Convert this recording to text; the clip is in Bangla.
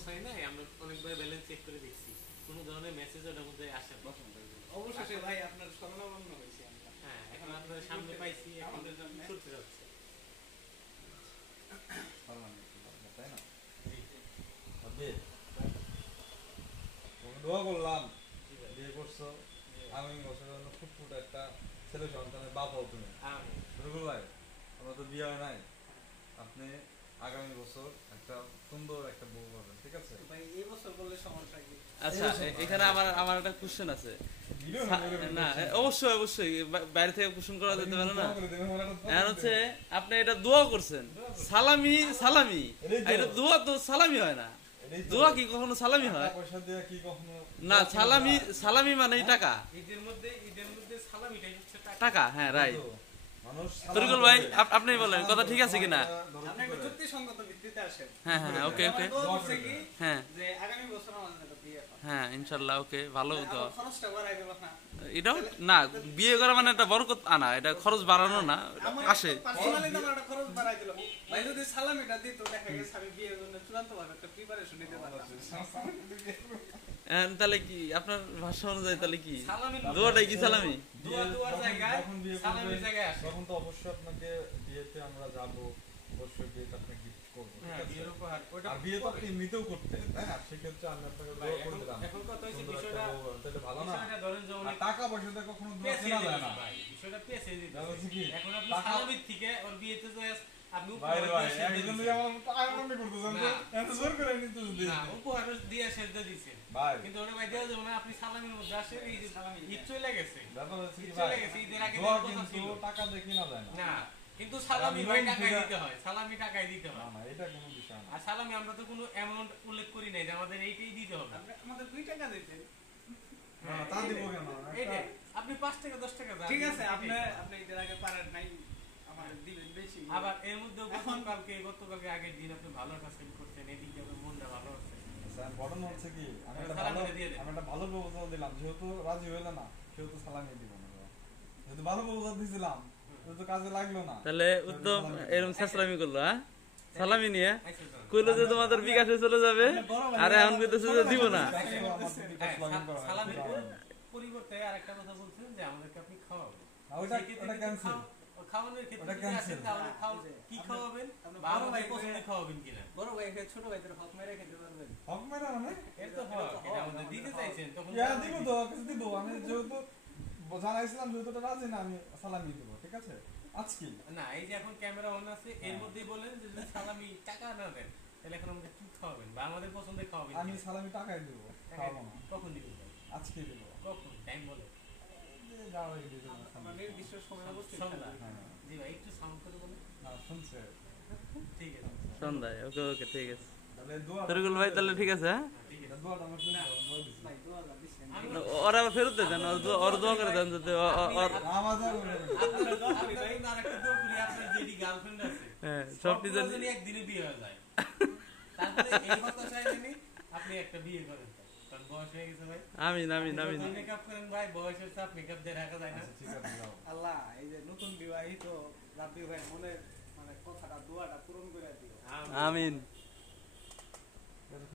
পৌঁছাই নাই, আমরা অনেকবার ব্যালেন্স চেক করে দেখছি, কোনো ধরনের মেসেজ ওটার মধ্যে আসে না। অবশেষে ভাই আপনার শরণাপন্ন হয়েছি আমরা। হ্যাঁ, এখন আপনাদের সামনে পাইছি, আমাদের জন্য ছুটতে যাচ্ছে। তাই না? দোয়া করলাম, বিয়ে করছো, আগামী বছরের জন্য ফুটফুট একটা ছেলে সন্তানের বাপ হও তুমি। রুকুল ভাই, আমরা তো বিয়ে হয় নাই, আপনি আগামী বছর একটা সুন্দর একটা বউ পাবেন, ঠিক আছে ভাই? এই বছর বললে সমস্যা কি? আচ্ছা, এখানে আমার একটা কোশ্চেন আছে। না, অবশ্যই অবশ্যই বাইরে থেকে কোশ্চেন করা যেতে পারে না। এখন হচ্ছে আপনি এটা দোয়া করছেন, সালামি সালামি, এটা দোয়া তো সালামি হয় না। দোয়া কি কখনো সালামি হয়? না, সালামি সালামি মানে টাকা। ঈদের মধ্যে সালামিটাই হচ্ছে টাকা। হ্যাঁ, রাইট। তরিকুল ভাই, আপনি বলেন কথা ঠিক আছে কিনা? আপনি একটু যুক্তিসঙ্গত ভিত্তিতে আসেন। হ্যাঁ হ্যাঁ, ওকে ওকে। হ্যাঁ যে আগামী বছর আমাদের একটা বিয়ে হয়। হ্যাঁ, ইনশাআল্লাহ। ওকে, ভালো তো। খরচটা বাড়াই দেব না। এটাও না, বিয়ে করা মানে একটা বরকত আনা, এটা খরচ বাড়ানো না, আসে। পার্সোনালি তো আমার একটা খরচ বাড়াই দিল। ভাই যদি সালামিটা দিত, দেখা গেছে আমি বিয়ের জন্য চূড়ান্তভাবে একটা প্রিপারেশন নিতে পারতাম। তাহলে কি আপনার ভাষা অনুযায়ী তাহলে কি দোয়াটাই কি সালামি? দোয়ার জায়গায় সালামির জায়গায় আসে। তখন তো অবশ্যই আপনাকে বিয়েতে আমরা যাব, অবশ্যই বিয়েতে আপনাকে গিফট করব, ঠিক আছে? বিয়ের উপহার ওটা আর বিয়ে তো আপনি এমনিতেও করতেন, তাই না? সেক্ষেত্রে আমি আপনাকে দোয়া করে দিলাম। এখন কথা হচ্ছে বিষয়টা ভালো না, বিষয়টা ধরেন যে অনেক টাকা পয়সাতে কখনো দোয়া কেনা যায় না ভাই, বিষয়টা পেছে দিতে। কি এখন আপনি সালামির থেকে ওর বিয়েতে যে আপনি ভাই উপহার ভাই একজন যদি আমার আইমন্ডে করতেছেন তো এত জোর করে নিতে যদি না, উপহার দিয়ে সেজদা দিছেন ভাই, কিন্তু ওরে ভাই দেওয়া যাবে না। আপনি সালামির মধ্যে আসে, এই যে ঈদ চলে গেছে, ব্যাপার হচ্ছে কি ঈদ ভাই, চলে গেছে, ঈদের আগে দোয়া কথা ছিল কিন্তু টাকা দিয়ে কেনা যায় না। না, কিন্তু সালামি ভাই টাকায় দিতে হয়, সালামি টাকায় দিতে না হয়। না, এটা কোনো বিষয় না। আর সালামি আমরা তো কোনো অ্যামাউন্ট উল্লেখ করি নাই যে আমাদের এইটাই দিতে হবে। আমাদের 2 টাকা দিতে। না তা দিব কেন? এইটাই আপনি 5 টাকা 10 টাকা দেন, ঠিক আছে, আপনি ঈদের আগে পারেন নাই, আমাদের দিবেন বেশি। আবার এর মধ্যে গতকালকে আগের দিন আপনি ভালো কাজ করতেন, এদিকে আপনার মনটা ভালো হচ্ছে। স্যার ঘটনা হচ্ছে কি, আমি একটা সালামিটা দিয়ে দেন। ভালো প্রপোজাল দিলাম, যেহেতু রাজি হইলো না সেহেতু সালামি দিব না। যেহেতু ভালো প্রপোজাল দিয়েছিলাম সেহেতু কাজে লাগলো না, তাহলে উত্তম এরকম সাসলামি করলো। হ্যাঁ, সালামি নিয়ে আচ্ছা স্যার, কইলো যে তোমাদের বিকাশে চলে যাবে, আর এখন কইতেছে যে দিব না। সালামির পরিবর্তে আরেকটা কথা বলছেন যে আমাদেরকে আপনি খাওয়াবেন। ওটা ক্যান্সেল, খাওয়ানোর ক্ষেত্রে যদি আসেন তাহলে কি খাওয়াবেন, বড় ভাই পছন্দ খাওয়াবেন কিনা? বড় ভাই ছোট ভাইদের হক মেরে খেতে পারবেন। হক মেরা মানে এর তো হক, এটা আমাদের দিতে চাইছেন তখন দিব তো, কিছু দিব। আমি যেহেতু জানাইছিলাম যেহেতু রাজি না, আমি সালামি দিব, ঠিক আছে? আজকে না, এই যে এখন ক্যামেরা অন আছে, এর মধ্যেই বলেন যে যদি সালামি টাকা না দেন তাহলে এখন আমাদের কি খাওয়াবেন বা আমাদের পছন্দের খাওয়াবেন। আমি সালামি টাকাই দিব, খাওয়াবো না। কখন দিবেন ভাই? আজকে দিব। কখন টাইম বলে? আমরা নির্দিষ্ট সময় অবশ্যই সন্ধ্যা। হ্যাঁ। জি ভাই, একটু সাউন্ড করে বলেন। না শুনছে, ঠিক আছে সন্ধ্যায়। ওকে ওকে, ঠিক আছে। তাহলে দোয়া তরিকুল ভাই তাহলে ঠিক আছে। হ্যাঁ, ঠিক আছে। দোয়াটা আমার জন্য দোয়া দিছি। ভাই 2000 দিছেন। ওরা আবার ফেরত দেন, ওর দোয়া করে দেন যাতে আমাদের আপনি ভাই আরেকটা দোয়া করি, আপনার যেটি গার্লফ্রেন্ড আছে হ্যাঁ সবটি জানি। যদি একদিনে বিয়ে হয়ে যায় তারপরে এই কথা চাইলেনি আপনি একটা বিয়ে করেন, কারণ বয়স হয়ে গেছে ভাই। আমিন আমিন আমিন। মেকআপ করেন ভাই, বয়সের চাপ মেকআপ দিয়ে রাখা যায় না। ঠিক আছে যাও। আল্লাহ, এই যে নতুন বিবাহিত রাব্বি ভাই মনে কথাটা দোয়াটা পূরণ করে দিও। আমিন।